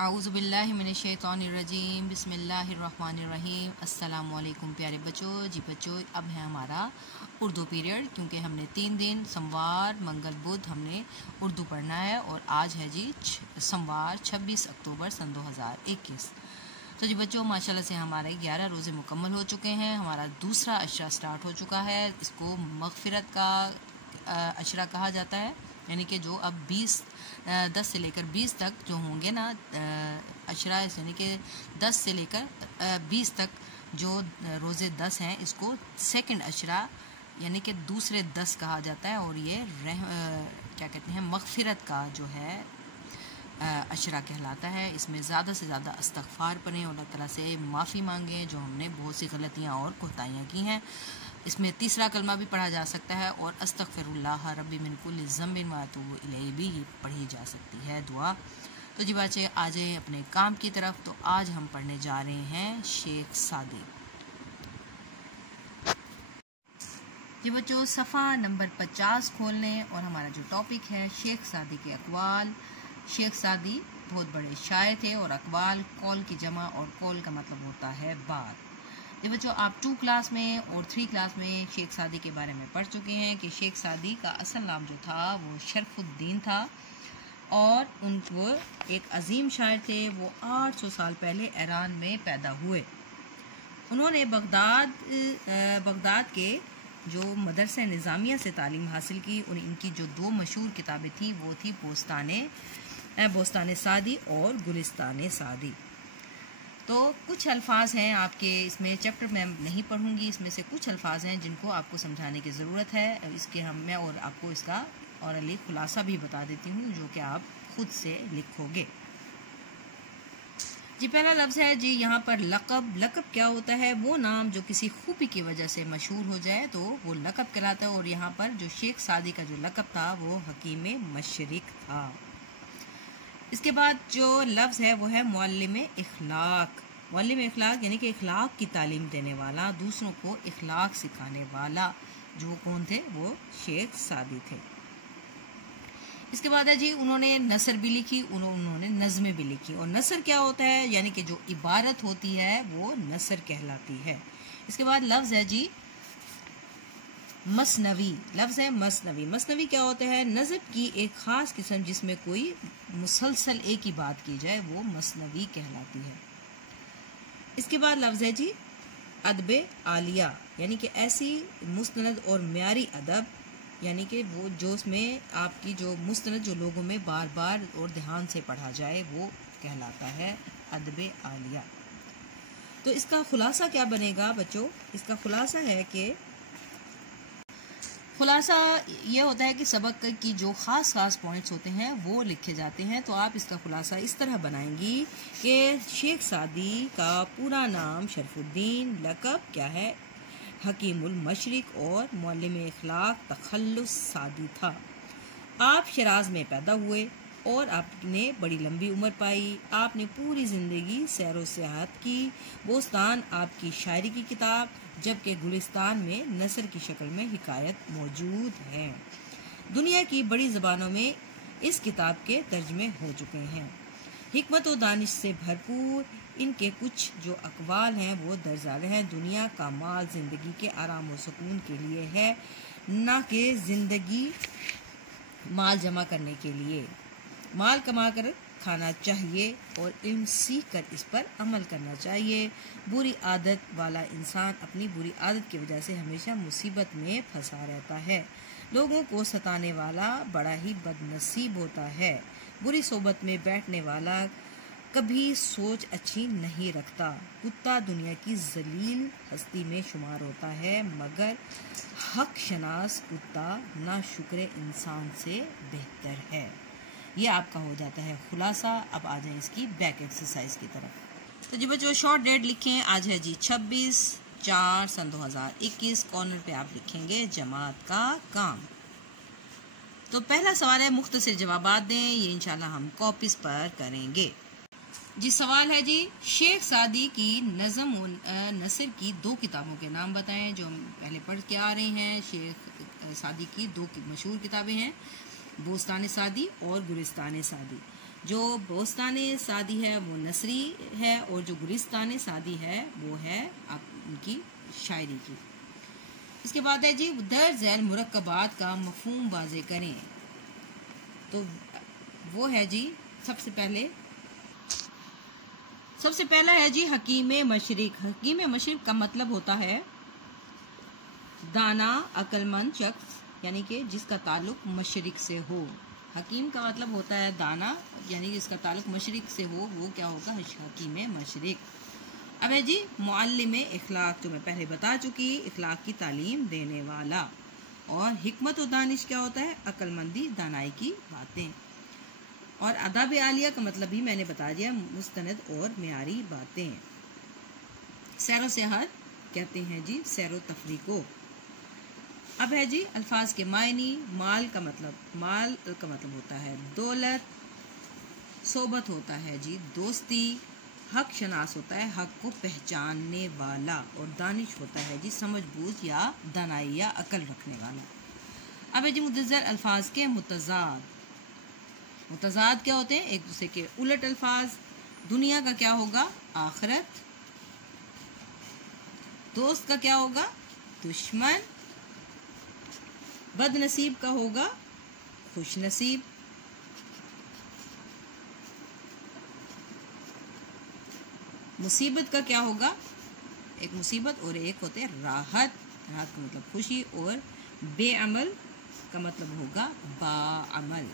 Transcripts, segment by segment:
आऊज़ुबिल्लाहि मिनश्शैतानिर्रजीम बिस्मिल्लाहिर्रहमानिर्रहीम। अस्सलामु अलैकुम प्यारे बच्चों। जी बच्चों, अब है हमारा उर्दू पीरियड, क्योंकि हमने 3 दिन सोमवार मंगल बुध हमने उर्दू पढ़ना है और आज है जी सोमवार 26 अक्टूबर सन 2021। तो जी बच्चों, माशाल्लाह से हमारे 11 रोज़े मुकम्मल हो चुके हैं। हमारा दूसरा अशरा स्टार्ट हो चुका है। इसको मग़फ़िरत का अशरा कहा जाता है, यानी कि जो अब 10 से लेकर 20 तक जो होंगे ना अशरा, यानी कि 10 से लेकर 20 तक जो रोज़े 10 हैं, इसको सेकंड अशरा यानी कि दूसरे 10 कहा जाता है। और ये क्या कहते हैं, मग़फ़िरत का जो है अशरा कहलाता है। इसमें ज़्यादा से ज़्यादा इस्तग़फ़ार पढ़ें और अल्लाह ताला से माफ़ी मांगें जो हमने बहुत सी गलतियाँ और कोताहियाँ की हैं। इसमें तीसरा कलमा भी पढ़ा जा सकता है और अस्तग़फ़िरुल्लाह रब्बी मिन कुल्लि ज़ंबिन व अतूबु इलैहि भी ये पढ़ी जा सकती है दुआ। तो जी बच्चे, आ जाए अपने काम की तरफ। तो आज हम पढ़ने जा रहे हैं शेख सादी। जी बच्चों, सफ़ा नंबर 50 खोल लें और हमारा जो टॉपिक है शेख सादी के अक़वाल। शेख सादी बहुत बड़े शायर थे और अक़वाल कौल की जमा, और कौल का मतलब होता है बात। ये बच्चों, आप 2 क्लास में और 3 क्लास में शेख सादी के बारे में पढ़ चुके हैं कि शेख सादी का असल नाम जो था वो शरफुद्दीन था और उनको एक अजीम शायर थे। वो 800 साल पहले ईरान में पैदा हुए। उन्होंने बगदाद के जो मदरसा निज़ामिया से तालीम हासिल की और इनकी जो 2 मशहूर किताबें थी वो थी बोस्तान सादी और गुलिस्तान सादी। तो कुछ अल्फाज हैं आपके, इसमें चैप्टर में नहीं पढ़ूंगी, इसमें से कुछ अल्फाज हैं जिनको आपको समझाने की ज़रूरत है। इसके मैं और आपको इसका औरली खुलासा भी बता देती हूँ जो कि आप खुद से लिखोगे। जी पहला लफ्ज़ है जी यहाँ पर लक़ब। लक़ब क्या होता है? वो नाम जो किसी खूबी की वजह से मशहूर हो जाए तो वो लक़ब कहलाता है। और यहाँ पर जो शेख सादी का जो लक़ब था वो हकीम मशरिक था। इसके बाद जो लफ्ज़ है वो है मुअल्लिम इखलाक। मुअल्लिम इखलाक यानी कि इखलाक की तालीम देने वाला, दूसरों को इखलाक सिखाने वाला। जो कौन थे? वो शेख सादी थे। इसके बाद है जी उन्होंने नसर भी लिखी, उन्होंने नज़में भी लिखी। और नसर क्या होता है? यानी कि जो इबारत होती है वो नसर कहलाती है। इसके बाद लफ्ज़ है जी मसनवी। लफ्ज़ है मसनवी। मसनवी क्या होता है? नज़म की एक ख़ास किस्म जिसमें कोई मुसलसल एक ही बात की जाए वो मसनवी कहलाती है। इसके बाद लफ्ज़ है जी अदब आलिया, यानी कि ऐसी मुस्तनद और म्यारी अदब, यानी कि वो जो उसमें आपकी जो मुस्तनद जो लोगों में बार बार और ध्यान से पढ़ा जाए वो कहलाता है अदब आलिया। तो इसका खुलासा क्या बनेगा बच्चों? इसका खुलासा है कि खुलासा ये होता है कि सबक की जो ख़ास पॉइंट्स होते हैं वो लिखे जाते हैं। तो आप इसका खुलासा इस तरह बनाएंगी कि शेख सादी का पूरा नाम शरफुद्दीन, लक़ब क्या है? हकीमुल मशरिक और मुअल्लिम इखलाक तखल्लुस सादी था। आप शिराज़ में पैदा हुए और आपने बड़ी लंबी उम्र पाई। आपने पूरी ज़िंदगी सैर व सियाहत की। बोस्तान आपकी शायरी की किताब, जबकि गुलिस्तान में नसर की शक्ल में हिकायत मौजूद है। दुनिया की बड़ी ज़बानों में इस किताब के तर्जमे हो चुके हैं। हिकमत व दानिश से भरपूर इनके कुछ जो अक़वाल हैं वो दर्ज हैं। दुनिया का माल ज़िंदगी के आराम व सुकून के लिए है, ना कि ज़िंदगी माल जमा करने के लिए। माल कमा कर खाना चाहिए और इल्म सीख कर इस पर अमल करना चाहिए। बुरी आदत वाला इंसान अपनी बुरी आदत की वजह से हमेशा मुसीबत में फंसा रहता है। लोगों को सताने वाला बड़ा ही बदनसीब होता है। बुरी सोबत में बैठने वाला कभी सोच अच्छी नहीं रखता। कुत्ता दुनिया की जलील हस्ती में शुमार होता है, मगर हक शनास कुत्ता नाशुक्र इंसान से बेहतर है। ये आपका हो जाता है खुलासा। अब आ जाए इसकी बैक एक्सरसाइज की तरफ। तो जी बच्चों, शॉर्ट डेट लिखें। आज है जी 26/4 सन 2021। कॉर्नर पे आप लिखेंगे जमात का काम। तो पहला सवाल है मुख्तसर जवाबात दें। ये इंशाल्लाह हम कॉपीज पर करेंगे। जी सवाल है जी शेख सादी की नज़म व नसर की 2 किताबों के नाम बताएं जो हम पहले पढ़ के आ रहे हैं। शेख सादी की 2 मशहूर किताबें हैं, बोस्तान सादी और गुलिस्तान सादी। जो बोस्ताने सादी है वो नसरी है, और जो गुलिस्ताने सादी है वो है उनकी शायरी की। इसके बाद है जी दर झैल मुरक्कबात का मफहूम वाज़े करें। तो वो है जी सबसे पहला है जी हकीम मशरिक। हकीम मशरिक का मतलब होता है दाना अक्लमंद शख्स, यानी कि जिसका ताल्लुक मशरिक से हो। हकीम का मतलब होता है दाना, यानी कि जिसका ताल्लुक मशरिक से हो, वो क्या होगा, हकीम मशरिक। अब है जी मुअल्लिम इखलाक, जो मैं पहले बता चुकी, इखलाक की तालीम देने वाला। और हिकमत और दानिश क्या होता है, अक्लमंदी दानाई की बातें। और अदब आलिया का मतलब भी मैंने बता दिया, मुस्तनद और मेयारी बातें। सैरो सेहत कहते हैं जी सैरो तफरी को। अब है जी अल्फाज के मायनी। माल का मतलब होता है दौलत, सोबत होता है जी दोस्ती, हक शनास होता है हक को पहचानने वाला, और दानिश होता है जी समझबूझ या दानाई या अकल रखने वाला। अब है जी मुतज़र अल्फाज के मुतज़ाद। मुतज़ाद क्या होते हैं, एक दूसरे के उलट अल्फाज। दुनिया का क्या होगा, आखिरत। दोस्त का क्या होगा, दुश्मन। बदनसीब का होगा खुश नसीब। मुसीबत का क्या होगा, एक मुसीबत और एक होते हैं राहत। राहत का मतलब खुशी, और बेअमल का मतलब होगा बाअमल।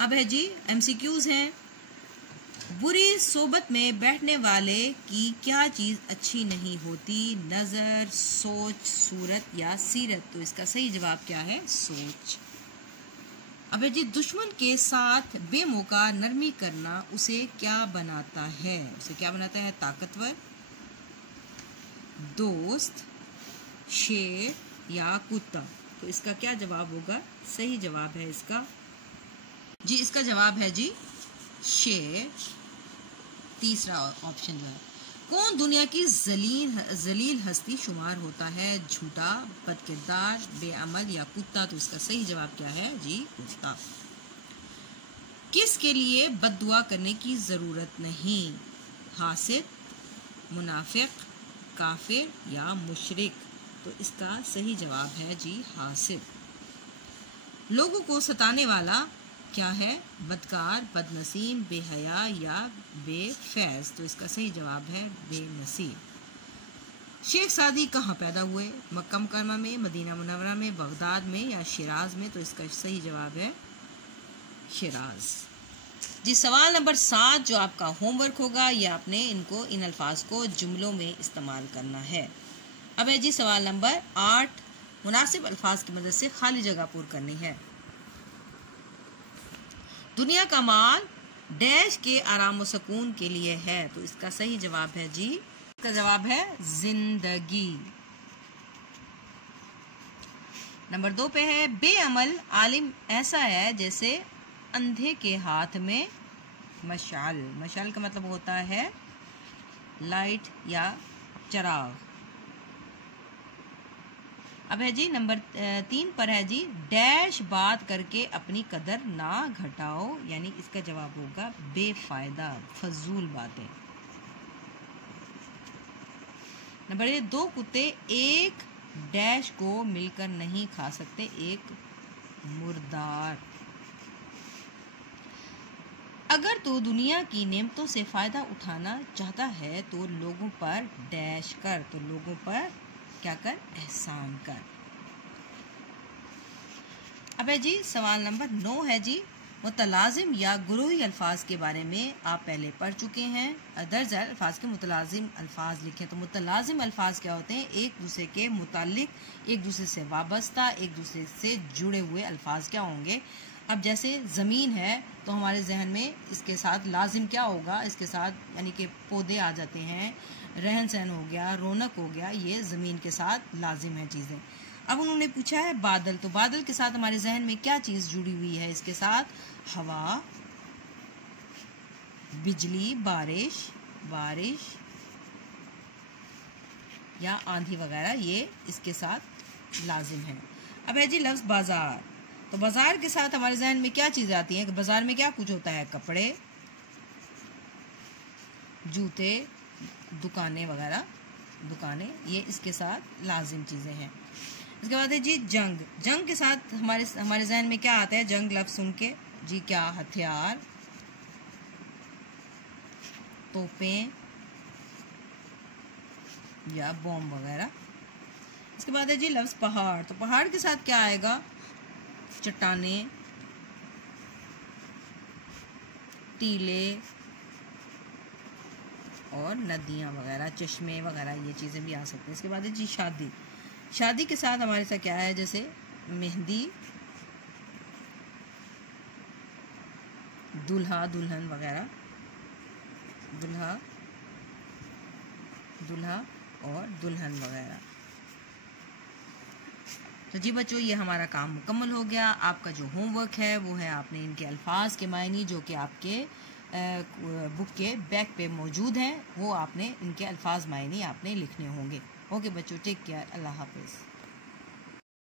अब है जी एमसीक्यूज हैं। बुरी सोबत में बैठने वाले की क्या चीज़ अच्छी नहीं होती, नज़र, सोच, सूरत या सीरत। तो इसका सही जवाब क्या है, सोच। अब है जी दुश्मन के साथ बेमौका नरमी करना उसे क्या बनाता है, उसे क्या बनाता है, ताकतवर, दोस्त, शेर या कुत्ता। तो इसका क्या जवाब होगा, सही जवाब है इसका जी, इसका जवाब है जी शेर, तीसरा ऑप्शन है। कौन दुनिया की जलील हस्ती शुमार होता है, झूठा, बदकिरदार, बेअमल या कुत्ता। तो इसका सही जवाब क्या है जी, कुत्ता। किसके लिए बद्दुआ करने की जरूरत नहीं, हासिद, मुनाफिक, काफिर या मुशरिक। तो इसका सही जवाब है जी हासिद। लोगों को सताने वाला क्या है, बदकार, बदनसीब, बेहया या बेफैज। तो इसका सही जवाब है बेनसीब। शेख सादी कहाँ पैदा हुए, मक्का मुकर्रमा में, मदीना मुनव्वरा में, बगदाद में या शिराज में। तो इसका सही जवाब है शिराज जी। सवाल नंबर 7 जो आपका होमवर्क होगा, यह आपने इन अल्फाज को जुमलों में इस्तेमाल करना है। अब है जी सवाल नंबर 8, मुनासिब अल्फाज की मदद से खाली जगह पूरी करनी है। दुनिया का माल डैश के आराम व सुकून के लिए है। तो इसका सही जवाब है जी, इसका जवाब है जिंदगी। नंबर 2 पे है बेअमल आलिम ऐसा है जैसे अंधे के हाथ में मशाल। मशाल का मतलब होता है लाइट या चराग। अब है जी नंबर 3 पर है जी डैश बात करके अपनी कदर ना घटाओ, यानी इसका जवाब होगा बेफायदा, फजूल बातें। नंबर 2 कुत्ते एक डैश को मिलकर नहीं खा सकते, एक मुर्दार। अगर तो दुनिया की नेमतों से फायदा उठाना चाहता है तो लोगों पर डैश कर, तो लोगों पर क्या कर, एहसान कर। अब है जी सवाल नंबर 9 है जी मुतलाजिम या गुरूही अल्फाज के बारे में आप पहले पढ़ चुके हैं। दर्ज अल्फाज के मुतलाजिम अल्फाज लिखें। तो मुतलाजिम अल्फाज क्या होते हैं, एक दूसरे के मुतालिक, एक दूसरे से वाबस्ता, एक दूसरे से जुड़े हुए अल्फाज क्या होंगे। अब जैसे ज़मीन है तो हमारे जहन में इसके साथ लाजिम क्या होगा, इसके साथ यानी कि पौधे आ जाते हैं, रहन सहन हो गया, रौनक हो गया, ये ज़मीन के साथ लाजिम है चीज़ें। अब उन्होंने पूछा है बादल, तो बादल के साथ हमारे जहन में क्या चीज़ जुड़ी हुई है, इसके साथ हवा, बिजली, बारिश या आंधी वगैरह, ये इसके साथ लाजिम है। अब है जी लफ्ज़ बाजार। तो बाजार के साथ हमारे जहन में क्या चीज़ें आती हैं कि बाजार में क्या कुछ होता है, कपड़े, जूते, दुकानें वगैरह, दुकानें, ये इसके साथ लाजिम चीज़ें हैं। इसके बाद है जी जंग। जंग के साथ हमारे जहन में क्या आता है, जंग लफ्ज़ सुन के जी, क्या, हथियार, तोपें या बॉम्ब वगैरह। इसके बाद है जी लफ्ज़ पहाड़। तो पहाड़ के साथ क्या आएगा, चट्टानें, टीले और नदियाँ वगैरह, चश्मे वगैरह, ये चीज़ें भी आ सकती हैं। इसके बाद है जी शादी। शादी के साथ हमारे साथ क्या है, जैसे मेहंदी, दूल्हा दुल्हन वगैरह, दूल्हा और दुल्हन वगैरह। तो जी बच्चों, ये हमारा काम मुकम्मल हो गया। आपका जो होमवर्क है वो है, आपने इनके अल्फाज के मायने जो कि आपके बुक के बैक पे मौजूद हैं, वो आपने इनके अल्फाज मायने आपने लिखने होंगे। ओके बच्चों, टेक केयर, अल्लाह हाफिज़।